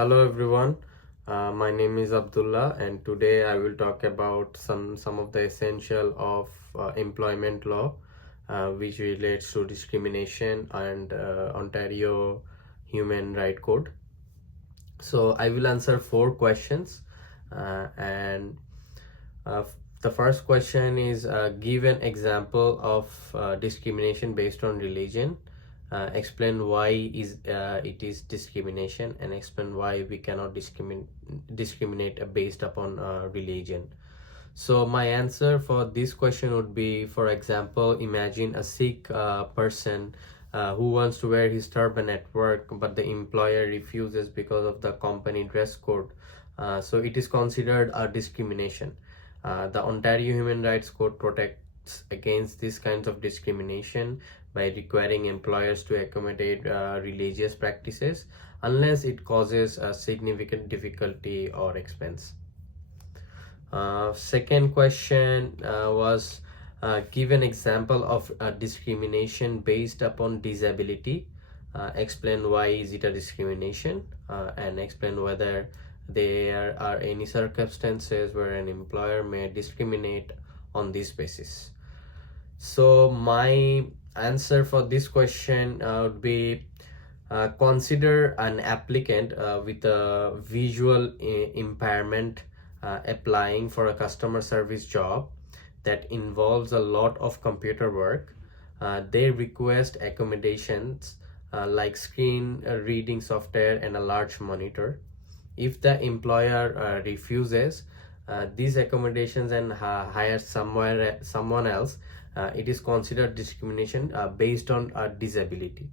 Hello everyone, my name is Abdullah and today I will talk about some of the essential of employment law which relates to discrimination and Ontario Human Right Code. So I will answer 4 questions and uh, the first question is give an example of discrimination based on religion. Explain why it is discrimination and explain why we cannot discriminate based upon religion. So my answer for this question would be, for example, imagine a Sikh person who wants to wear his turban at work, but the employer refuses because of the company dress code. So it is considered a discrimination. The Ontario Human Rights Code protects against this kinds of discrimination by requiring employers to accommodate religious practices unless it causes a significant difficulty or expense. Second question was give an example of discrimination based upon disability. Explain why is it a discrimination and explain whether there are any circumstances where an employer may discriminate on this basis. So my answer for this question would be consider an applicant with a visual impairment applying for a customer service job that involves a lot of computer work. They request accommodations like screen reading software and a large monitor. If the employer refuses these accommodations and hires someone else, it is considered discrimination based on disability.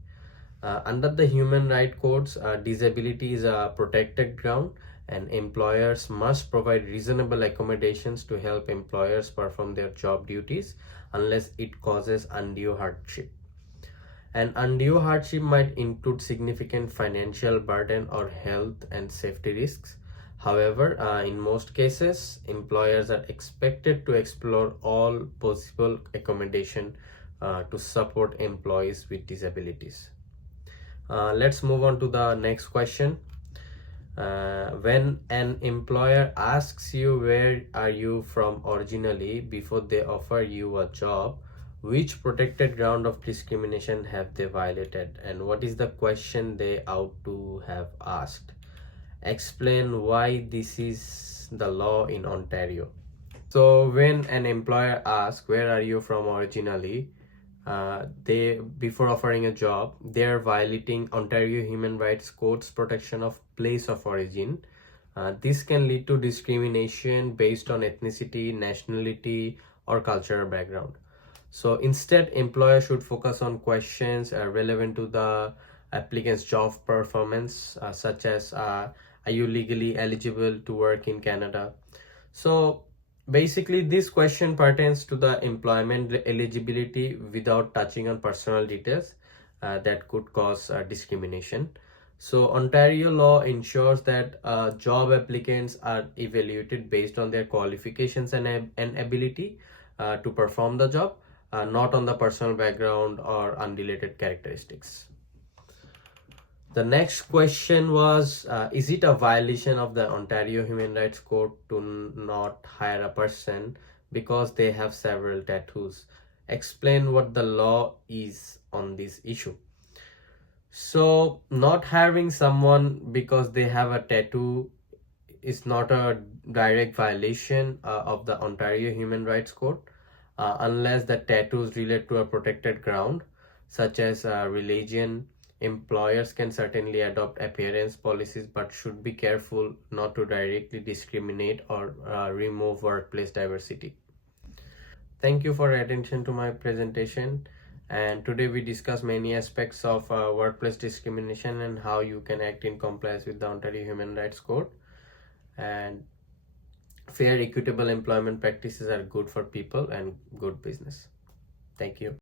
Under the human right codes, disability is a protected ground and employers must provide reasonable accommodations to help employers perform their job duties unless it causes undue hardship. And undue hardship might include significant financial burden or health and safety risks. However, in most cases, employers are expected to explore all possible accommodation to support employees with disabilities. Let's move on to the next question. When an employer asks you where are you from originally before they offer you a job, which protected ground of discrimination have they violated and what is the question they ought to have asked? Explain why this is the law in Ontario. So when an employer asks where are you from originally, they before offering a job, they are violating Ontario Human Rights Code's protection of place of origin. This can lead to discrimination based on ethnicity, nationality, or cultural background. So instead, employer should focus on questions relevant to the applicant's job performance, such as are you legally eligible to work in Canada? So basically, this question pertains to the employment eligibility without touching on personal details that could cause discrimination. So Ontario law ensures that job applicants are evaluated based on their qualifications and ability to perform the job, not on the personal background or unrelated characteristics. The next question was, is it a violation of the Ontario Human Rights Code to not hire a person because they have several tattoos? Explain what the law is on this issue. So, not hiring someone because they have a tattoo is not a direct violation of the Ontario Human Rights Code unless the tattoos relate to a protected ground such as religion. Employers can certainly adopt appearance policies but should be careful not to directly discriminate or remove workplace diversity. Thank you for your attention to my presentation, and today we discuss many aspects of workplace discrimination and how you can act in compliance with the Ontario Human Rights Code. And fair, equitable employment practices are good for people and good business. Thank you.